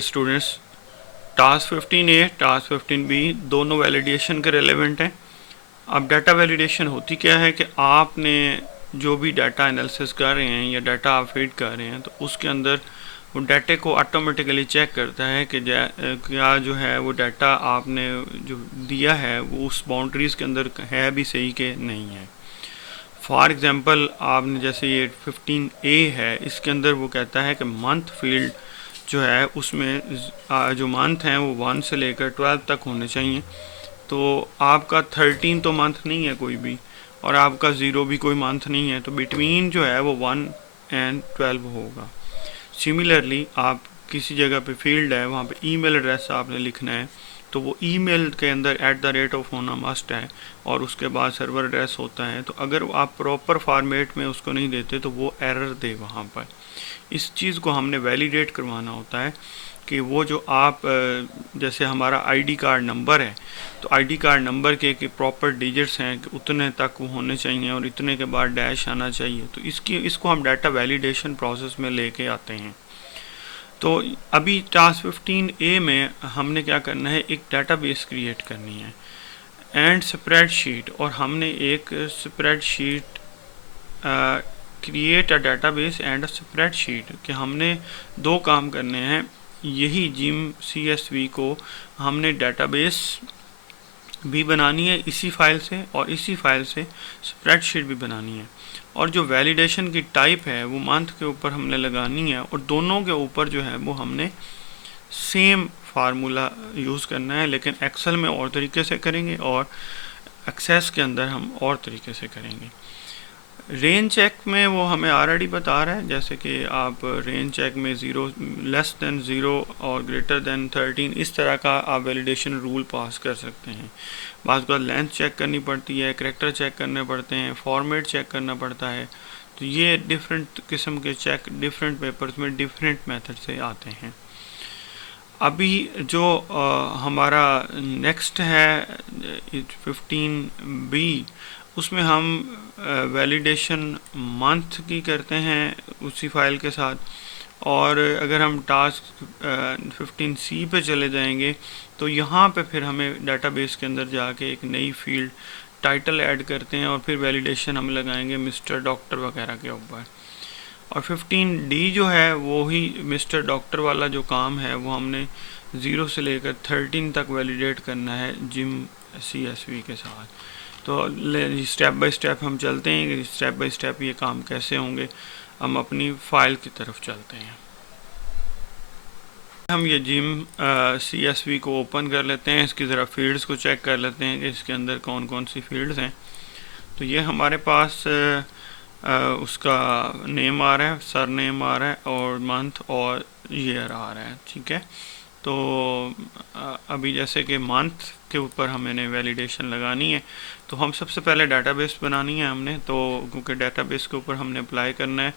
Students, task 15A task 15B दोनों validation के relevant हैं। अब डाटा वैलिडेशन होती क्या है कि आपने जो भी डाटा एनालिसिस कर रहे हैं या डाटा आप फीड कर रहे हैं तो उसके अंदर वो डाटे को ऑटोमेटिकली चेक करता है कि क्या जो है वो डाटा आपने जो दिया है वो उस बाउंड्रीज़ के अंदर है भी सही के नहीं है। फॉर एग्ज़ाम्पल आपने जैसे ये 15A है, इसके अंदर वो कहता है कि मंथ फील्ड जो है उसमें जो मंथ हैं वो 1 से लेकर 12 तक होने चाहिए। तो आपका 13 तो मंथ नहीं है कोई भी, और आपका 0 भी कोई मंथ नहीं है, तो बिटवीन जो है वो 1 एंड 12 होगा। सिमिलरली आप किसी जगह पे फील्ड है, वहाँ पे ईमेल एड्रेस आपने लिखना है, तो वो ईमेल के अंदर @ होना मस्ट है, और उसके बाद सर्वर एड्रेस होता है। तो अगर आप प्रॉपर फॉर्मेट में उसको नहीं देते तो वो एरर दे वहाँ पर। इस चीज़ को हमने वैलिडेट करवाना होता है कि वो जो आप जैसे हमारा आईडी कार्ड नंबर है, तो आईडी कार्ड नंबर के प्रॉपर डिजिट्स हैं कि उतने तक वो होने चाहिए और इतने के बाद डैश आना चाहिए। तो इसको हम डाटा वैलिडेशन प्रोसेस में लेके आते हैं। तो अभी टास्क 15A में हमने क्या करना है, एक डाटाबेस क्रिएट करनी है एंड स्प्रेडशीट, और हमने एक spreadsheet create a database and a spreadsheet कि हमने दो काम करने हैं। यही जिम CSV को हमने डाटाबेस भी बनानी है इसी फाइल से, और इसी फाइल से स्प्रेडशीट भी बनानी है। और जो वैलिडेशन की टाइप है वो मंथ के ऊपर हमने लगानी है, और दोनों के ऊपर जो है वो हमने सेम फार्मूला यूज़ करना है, लेकिन एक्सेल में और तरीके से करेंगे और एक्सेस के अंदर हम और तरीके से करेंगे। रेंज चेक में वो हमें ऑलरेडी बता रहा है, जैसे कि आप रेंज चेक में 0 लेस देन 0 और ग्रेटर देन 13 इस तरह का आप वैलिडेशन रूल पास कर सकते हैं। बात बात लेंथ चेक करनी पड़ती है, करैक्टर चेक करने पड़ते हैं, फॉर्मेट चेक करना पड़ता है। तो ये डिफरेंट किस्म के चेक डिफरेंट पेपर्स में डिफरेंट मेथड से आते हैं। अभी जो हमारा नेक्स्ट है 15B, उसमें हम वैलिडेशन मंथ की करते हैं उसी फाइल के साथ। और अगर हम टास्क 15C पे चले जाएंगे तो यहाँ पे फिर हमें डाटाबेस के अंदर जाके एक नई फील्ड टाइटल ऐड करते हैं, और फिर वैलिडेशन हम लगाएंगे मिस्टर डॉक्टर वगैरह के ऊपर। और 15D जो है वो ही मिस्टर डॉक्टर वाला जो काम है वो हमने 0 से लेकर 13 तक वैलिडेट करना है जिम CSV के साथ। तो स्टेप बाय स्टेप हम चलते हैं कि स्टेप बाय स्टेप ये काम कैसे होंगे। हम अपनी फाइल की तरफ चलते हैं। हम ये जिम CSV को ओपन कर लेते हैं, इसकी ज़रा फील्ड्स को चेक कर लेते हैं कि इसके अंदर कौन कौन सी फील्ड्स हैं। तो ये हमारे पास उसका नेम आ रहा है, सर नेम आ रहा है, और मंथ और ईयर आ रहा है। ठीक है, तो अभी जैसे कि मंथ के ऊपर हमें वैलिडेशन लगानी है, तो हम सबसे पहले डाटाबेस बनानी है हमने, तो क्योंकि डाटाबेस के ऊपर हमने अप्लाई करना है,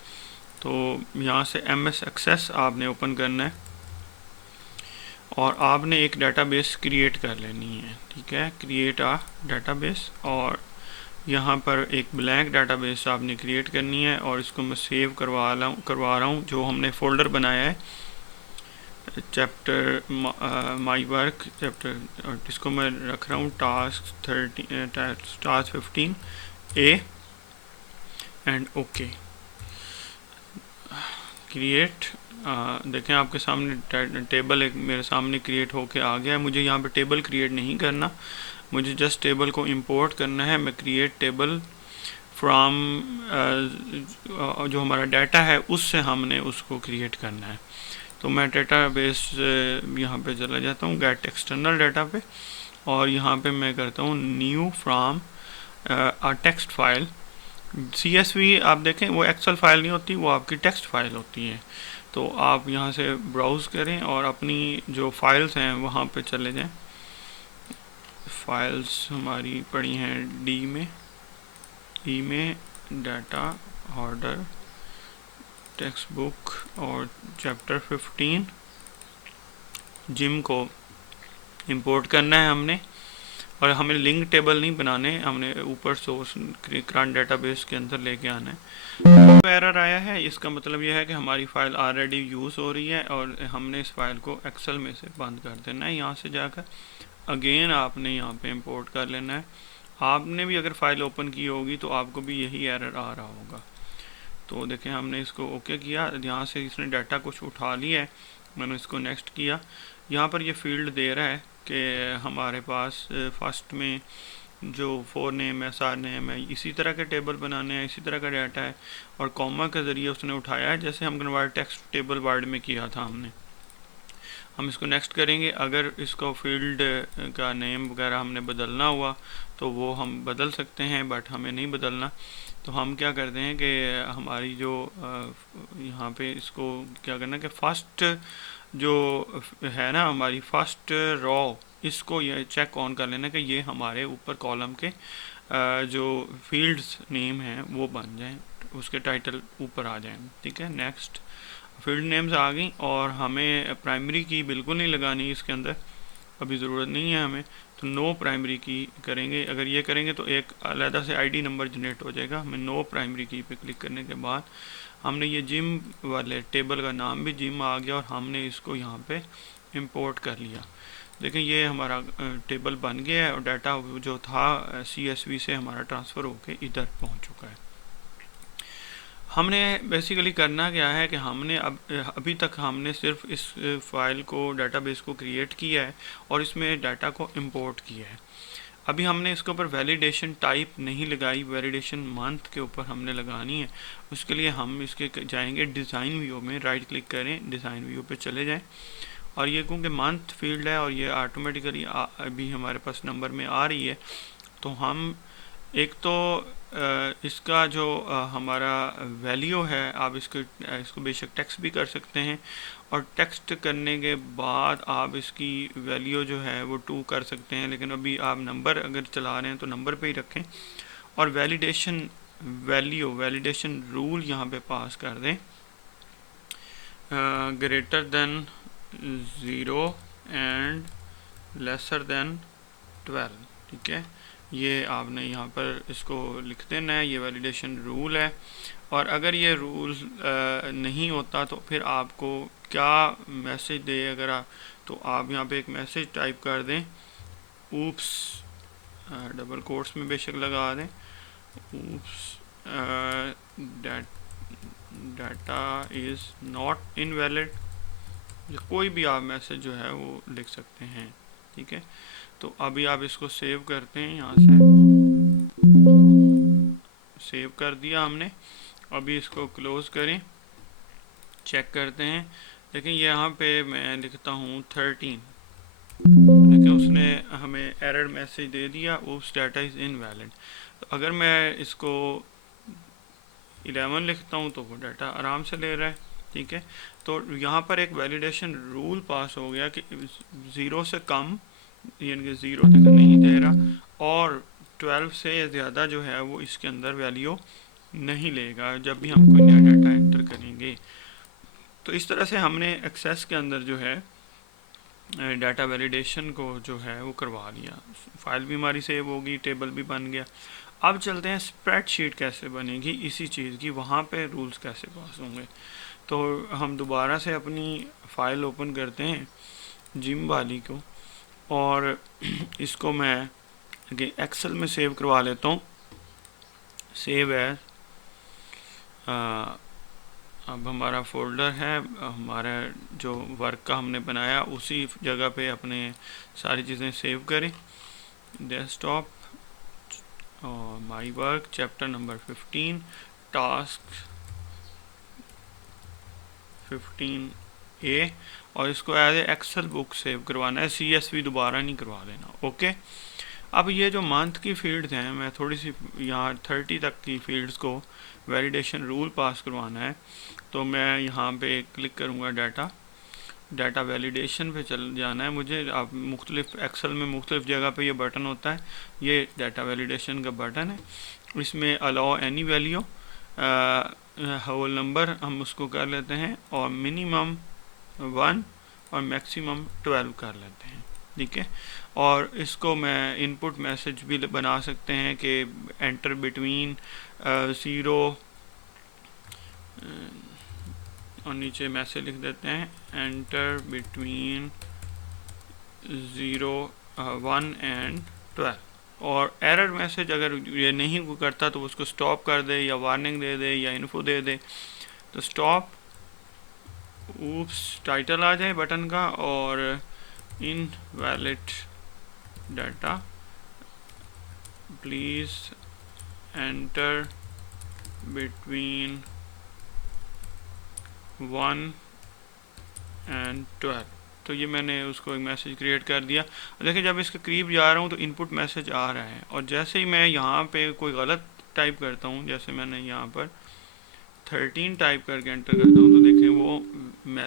तो यहाँ से MS एक्सेस आपने ओपन करना है और आपने एक डाटाबेस क्रिएट कर लेनी है। ठीक है, क्रिएट आ डाटाबेस, और यहाँ पर एक ब्लैंक डाटाबेस आपने क्रिएट करनी है, और इसको मैं सेव करवा रहा हूँ जो हमने फ़ोल्डर बनाया है चैप्टर माई वर्क चैप्टर, और इसको मैं रख रहा हूँ task 15A and okay create. देखें आपके सामने टेबल एक मेरे सामने क्रिएट होके आ गया है। मुझे यहाँ पे टेबल क्रिएट नहीं करना, मुझे जस्ट टेबल को इंपोर्ट करना है। मैं क्रिएट टेबल फ्रॉम जो हमारा डाटा है उससे हमने उसको क्रिएट करना है। तो मैं डाटाबेस यहाँ पे चला जाता हूँ गेट एक्सटर्नल डाटा पे, और यहाँ पे मैं करता हूँ new from a text file. CSV आप देखें वो एक्सेल फाइल नहीं होती, वो आपकी टेक्स्ट फाइल होती है। तो आप यहाँ से ब्राउज़ करें और अपनी जो फाइल्स हैं वहाँ पे चले जाएं। फाइल्स हमारी पड़ी हैं D में, E में डाटा ऑर्डर टेक्स्ट बुक और चैप्टर 15 जिम को इंपोर्ट करना है हमने। और हमें लिंक टेबल नहीं बनाने, हमने ऊपर सोर्स करंट डेटाबेस के अंदर लेके आना है। तो एरर आया है, इसका मतलब यह है कि हमारी फ़ाइल ऑलरेडी यूज़ हो रही है और हमने इस फाइल को एक्सेल में से बंद कर देना है। यहाँ से जाकर अगेन आपने यहाँ पे इंपोर्ट कर लेना है। आपने भी अगर फ़ाइल ओपन की होगी तो आपको भी यही एरर आ रहा होगा। तो देखें, हमने इसको ओके किया, यहाँ से इसने डाटा कुछ उठा लिया है, मैंने इसको नेक्स्ट किया। यहाँ पर ये फील्ड दे रहा है कि हमारे पास फर्स्ट में जो 4 नेम है, 7 नेम है, इसी तरह के टेबल बनाने हैं, इसी तरह का डाटा है, और कॉमा के ज़रिए उसने उठाया है, जैसे हम कन्वर्ट टेक्स्ट टेबल वर्ड में किया था हमने। हम इसको नेक्स्ट करेंगे। अगर इसको फील्ड का नेम वगैरह हमने बदलना हुआ तो वो हम बदल सकते हैं, बट हमें नहीं बदलना। तो हम क्या करते हैं कि हमारी जो यहाँ पे इसको क्या करना है कि फर्स्ट जो है ना, हमारी फर्स्ट रॉ, इसको ये चेक ऑन कर लेना कि ये हमारे ऊपर कॉलम के जो फील्ड्स नेम हैं वो बन जाएं, उसके टाइटल ऊपर आ जाएं। ठीक है, नेक्स्ट फील्ड नेम्स आ गई, और हमें प्राइमरी की बिल्कुल नहीं लगानी इसके अंदर, अभी ज़रूरत नहीं है हमें, तो नो प्राइमरी की करेंगे। अगर ये करेंगे तो एक अलग से आईडी नंबर जनरेट हो जाएगा। हमें नो प्राइमरी की पे क्लिक करने के बाद हमने ये जिम वाले टेबल का नाम भी जिम आ गया, और हमने इसको यहाँ पे इंपोर्ट कर लिया। देखिए ये हमारा टेबल बन गया है, और डाटा जो था CSV से हमारा ट्रांसफ़र होकर इधर पहुँच चुका है। हमने बेसिकली करना क्या है कि हमने अभी तक हमने सिर्फ इस फाइल को, डाटाबेस को क्रिएट किया है और इसमें डाटा को इंपोर्ट किया है। अभी हमने इसके ऊपर वैलिडेशन टाइप नहीं लगाई, वैलिडेशन मंथ के ऊपर हमने लगानी है। उसके लिए हम इसके जाएंगे डिज़ाइन व्यू में, राइट क्लिक करें, डिज़ाइन व्यू पे चले जाएं, और ये क्योंकि मंथ फील्ड है और ये ऑटोमेटिकली अभी हमारे पास नंबर में आ रही है, तो हम एक तो इसका जो हमारा वैल्यू है, आप इसको बेशक टेक्स्ट भी कर सकते हैं, और टेक्स्ट करने के बाद आप इसकी वैल्यू जो है वो 2 कर सकते हैं, लेकिन अभी आप नंबर अगर चला रहे हैं तो नंबर पे ही रखें। और वैलिडेशन वैलिडेशन रूल यहाँ पे पास कर दें, greater than 0 and lesser than 12। ठीक है, ये आपने यहाँ पर इसको लिख देना है, ये वैलिडेशन रूल है। और अगर ये रूल नहीं होता तो फिर आपको क्या मैसेज दे, अगर तो आप यहाँ पे एक मैसेज टाइप कर दें, ऊप्स, डबल कोट्स में बेशक लगा दें, oops data is not invalid, कोई भी आप मैसेज जो है वो लिख सकते हैं। ठीक है, तो अभी आप इसको सेव करते हैं, यहाँ से सेव कर दिया हमने। अभी इसको क्लोज करें, चेक करते हैं। लेकिन यहाँ पे मैं लिखता हूँ 13, देखिए उसने हमें एरर मैसेज दे दिया, उस डाटा इज़ इनवैलिड। तो अगर मैं इसको 11 लिखता हूँ तो वो डाटा आराम से ले रहा है। ठीक है, तो यहाँ पर एक वैलिडेशन रूल पास हो गया कि 0 से कम, यानी कि 0 तक नहीं दे रहा, और 12 से ज़्यादा जो है वो इसके अंदर वैल्यू नहीं लेगा जब भी हम कोई नया डाटा एंटर करेंगे। तो इस तरह से हमने एक्सेस के अंदर जो है डाटा वैलिडेशन को जो है वो करवा लिया, फाइल भी हमारी सेव होगी, टेबल भी बन गया। अब चलते हैं स्प्रेडशीट कैसे बनेगी इसी चीज़ की, वहाँ पे रूल्स कैसे पास होंगे। तो हम दोबारा से अपनी फ़ाइल ओपन करते हैं जिम वाली को, और इसको मैं एक्सेल में सेव करवा लेता हूँ, सेव एज। अब हमारा फोल्डर है, हमारा जो वर्क का हमने बनाया उसी जगह पे अपने सारी चीज़ें सेव करें, डेस्कटॉप और my work, chapter number 15, task 15A, और इसको as a excel book save करवाना है, CSV दोबारा नहीं करवा देना। ओके, अब ये जो मंथ की फील्ड्स हैं, मैं थोड़ी सी यहाँ 30 तक की फील्ड्स को वैलिडेशन रूल पास करवाना है, तो मैं यहाँ पे क्लिक करूँगा, डाटा वैलिडेशन पे चल जाना है मुझे। आप मुख्तलिफ एक्सेल में मुख्तलिफ जगह पे ये बटन होता है, ये डाटा वैलिडेशन का बटन है, इसमें allow any value, whole number हम उसको कर लेते हैं, और मिनिमम 1 और मैक्सिमम 12 कर लेते हैं। ठीक है। और इसको मैं इनपुट मैसेज भी बना सकते हैं कि एंटर बिटवीन 0 और नीचे मैसेज लिख देते हैं एंटर बिटवीन 0 1 एंड 12। और एरर मैसेज अगर ये नहीं करता तो उसको स्टॉप कर दे या वार्निंग दे दे या इन्फो दे दे। तो स्टॉप ऊप्स टाइटल आ जाए बटन का और invalid data please enter between 1 and 12। तो ये मैंने उसको एक मैसेज क्रिएट कर दिया। देखिए जब इसके करीब जा रहा हूँ तो इनपुट मैसेज आ रहा है, और जैसे ही मैं यहाँ पे कोई गलत टाइप करता हूँ, जैसे मैंने यहाँ पर 13 टाइप करके एंटर करता हूँ, तो देखें वो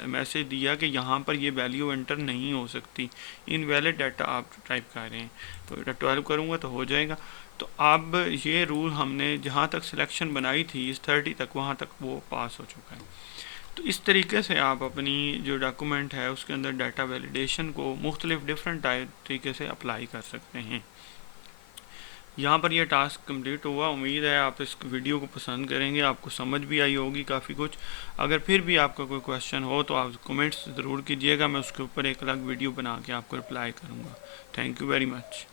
मैसेज दिया कि यहाँ पर ये वैल्यू एंटर नहीं हो सकती, इनवैलिड डाटा आप टाइप कर रहे हैं। तो 12 करूँगा तो हो जाएगा। तो अब ये रूल हमने जहाँ तक सिलेक्शन बनाई थी इस 30 तक, वहाँ तक वो पास हो चुका है। तो इस तरीके से आप अपनी जो डॉक्यूमेंट है उसके अंदर डाटा वैलिडेशन को मुख्तलिफ डिफरेंट तरीके से अप्लाई कर सकते हैं। यहाँ पर यह टास्क कंप्लीट हुआ। उम्मीद है आप इस वीडियो को पसंद करेंगे, आपको समझ भी आई होगी काफ़ी कुछ। अगर फिर भी आपका कोई क्वेश्चन हो तो आप कमेंट्स ज़रूर कीजिएगा, मैं उसके ऊपर एक अलग वीडियो बना के आपको रिप्लाई करूँगा। Thank you very much.